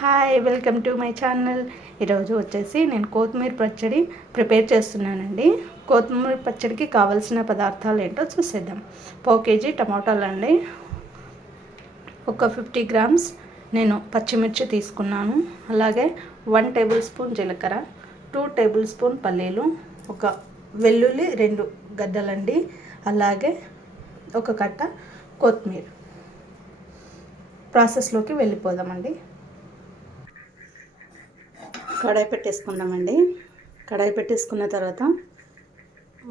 Hi, welcome to my channel. ఈరోజు వచ్చేసి నేను కొత్తిమీర పచ్చడి ప్రిపేర్ చేస్తున్నానండి. కొత్తిమీర పచ్చడికి కావాల్సిన పదార్థాలు ఏంటో చూసేద్దాం. 1 కేజీ టమాటాలు అండి, ఒక 50 గ్రామ్స్ నేను పచ్చిమిర్చి తీసుకున్నాను. అలాగే 1 టేబుల్ స్పూన్ జీలకర్ర, 2 టేబుల్ స్పూన్ పల్లీలు, ఒక వెల్లుల్లి 2 గడ్డలండి, అలాగే ఒక కట్ట కొత్తిమీర. ప్రాసెస్లోకి వెళ్ళిపోదామండి. కడాయి పెట్టేసుకుందామండి. కడాయి పెట్టేసుకున్న తర్వాత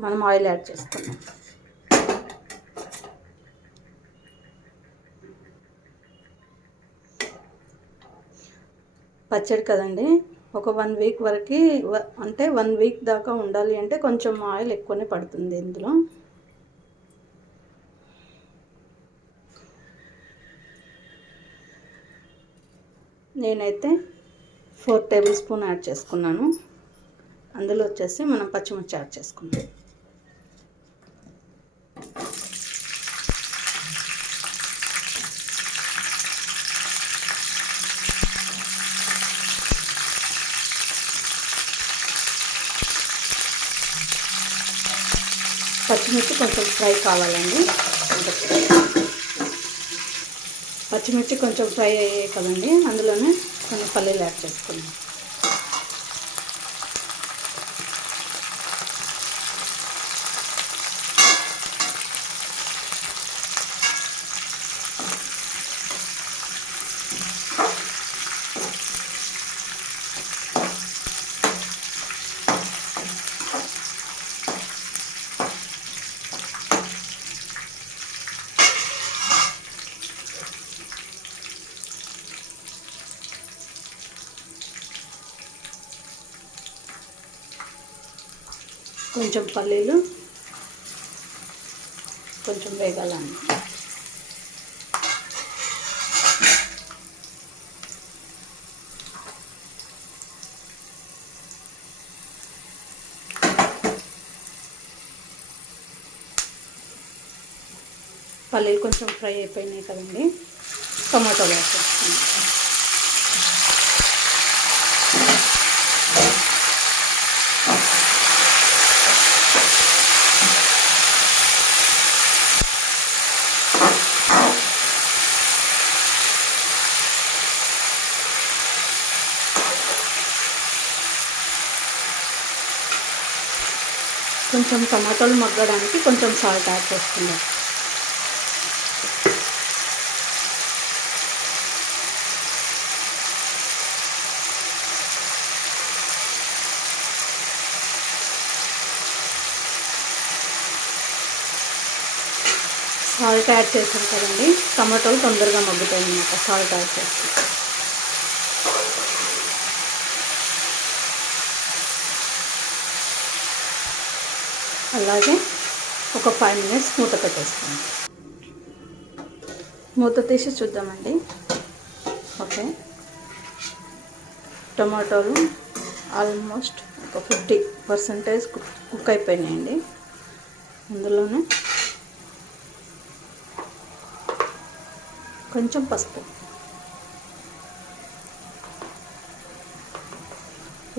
మనం ఆయిల్ యాడ్ చేసుకుందాం. పచ్చడి కదండి, ఒక 1 వీక్ వరకు, అంటే 1 వీక్ దాకా ఉండాలి అంటే కొంచెం ఆయిల్ ఎక్కువనే పడుతుంది ఇందులో. నేనైతే 4 టేబుల్ స్పూన్ యాడ్ చేసుకున్నాను. అందులో వచ్చేసి మనం పచ్చిమిర్చి యాడ్ చేసుకుందాం. పచ్చిమిర్చి కొంచెం ఫ్రై కావాలండి. పచ్చిమిర్చి కొంచెం ఫ్రై అయ్యాయి కదండి, అందులోనే కొన్ని పల్లీలు యాడ్ చేసుకుందాం. కొంచెం పల్లీలు కొంచెం వేగాలండి. పల్లీలు కొంచెం ఫ్రై అయిపోయినాయి కదండి, టమాటోలు యాడ్ చేసుకుందాం. కొంచెం టమాటాలు మగ్గడానికి కొంచెం సాల్ట్ యాడ్ చేసుకుందాం. సాల్ట్ యాడ్ చేసాం కదండి, టమాటాలు తొందరగా మగ్గుతాయి అన్నమాట సాల్ట్ యాడ్ చేస్తాం. అలాగే ఒక 5 మినిట్స్ మూత పెట్టేస్తాను. మూత తీసి చూద్దామండి. ఓకే, టమాటాలు ఆల్మోస్ట్ ఒక 50% కుక్ అయిపోయినాయండి. అందులోనే కొంచెం పసుపు,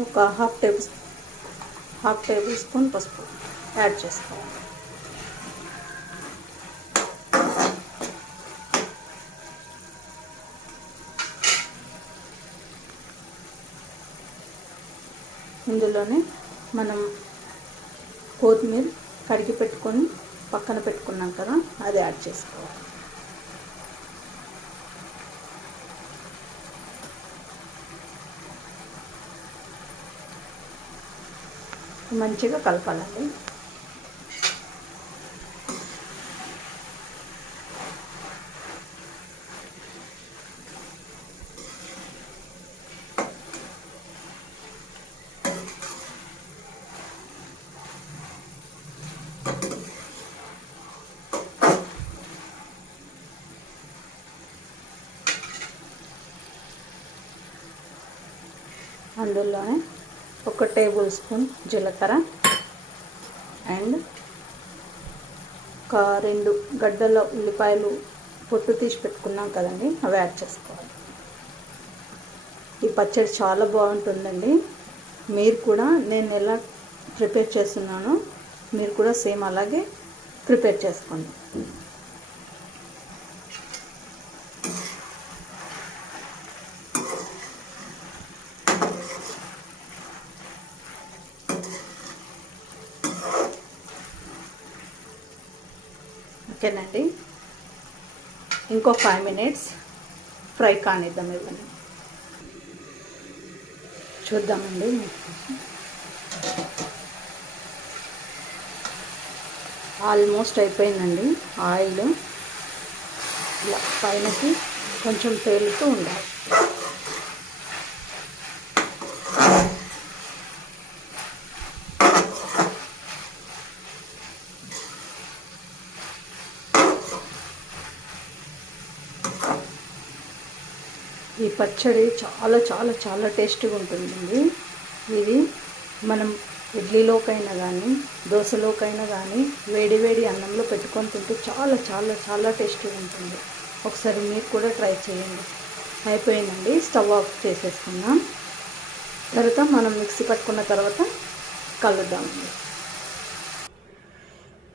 ఒక హాఫ్ టేబుల్ స్పూన్ పసుపు యాడ్ చేసుకోవాలి. ఇందులోనే మనం కొత్తిమీర కడిగి పెట్టుకొని పక్కన పెట్టుకున్నాం కదా, అది యాడ్ చేసుకోవాలి. మంచిగా కలపాలండి. అందులోనే 1 టేబుల్ స్పూన్ జీలకర్ర అండ్ ఒక 2 గడ్డల ఉల్లిపాయలు పొట్టు తీసి పెట్టుకున్నాం కదండి, అవి యాడ్ చేసుకోవాలి. ఈ పచ్చడి చాలా బాగుంటుందండి. మీరు కూడా నేను ఎలా ప్రిపేర్ చేస్తున్నానో మీరు కూడా సేమ్ అలాగే ప్రిపేర్ చేసుకోండి. ఓకేనండి, ఇంకో 5 minutes ఫ్రై కానిద్దాం. ఇవన్నీ చూద్దామండి. ఆల్మోస్ట్ అయిపోయిందండి. ఆయిల్ ఇలా పైనకి కొంచెం తేలుతూ ఉండాలి. ఈ పచ్చడి చాలా చాలా చాలా టేస్టీగా ఉంటుందండి. ఇది మనం ఇడ్లీలోకైనా కానీ దోశలోకైనా కానీ వేడి వేడి అన్నంలో పెట్టుకొని తింటే చాలా చాలా చాలా టేస్టీగా ఉంటుంది. ఒకసారి మీరు కూడా ట్రై చేయండి. అయిపోయిందండి, స్టవ్ ఆఫ్ చేసేసుకుందాం. తర్వాత మనం మిక్సీ పట్టుకున్న తర్వాత కలుద్దామండి.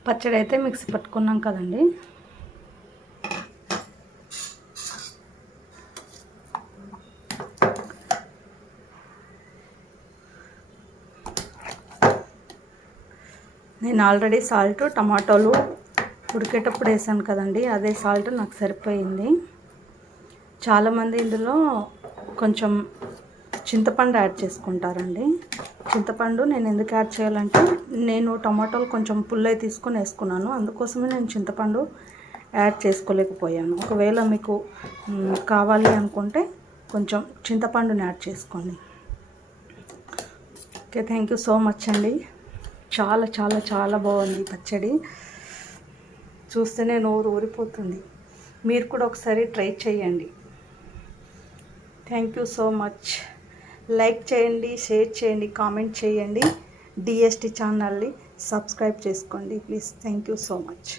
పచ్చడి అయితే మిక్సీ పట్టుకున్నాం కదండి. నేను ఆల్రెడీ సాల్ట్ టమాటోలు ఉడికేటప్పుడు వేసాను కదండి, అదే సాల్ట్ నాకు సరిపోయింది. చాలామంది ఇందులో కొంచెం చింతపండు యాడ్ చేసుకుంటారండి. చింతపండు నేను ఎందుకు యాడ్ చేయాలంటే నేను టమాటోలు కొంచెం పుల్లై తీసుకొని వేసుకున్నాను, అందుకోసమే నేను చింతపండు యాడ్ చేసుకోలేకపోయాను. ఒకవేళ మీకు కావాలి అనుకుంటే కొంచెం చింతపండుని యాడ్ చేసుకోండి. Okay, thank you so much అండి. చాలా చాలా చాలా బాగుంది పచ్చడి. చూస్తేనే నోరు ఊరిపోతుంది. మీరు కూడా ఒకసారి ట్రై చేయండి. Thank you so much. Like చేయండి, షేర్ చేయండి, కామెంట్ చేయండి. డిఎస్టీ ఛానల్ని సబ్స్క్రైబ్ చేసుకోండి please. Thank you so much.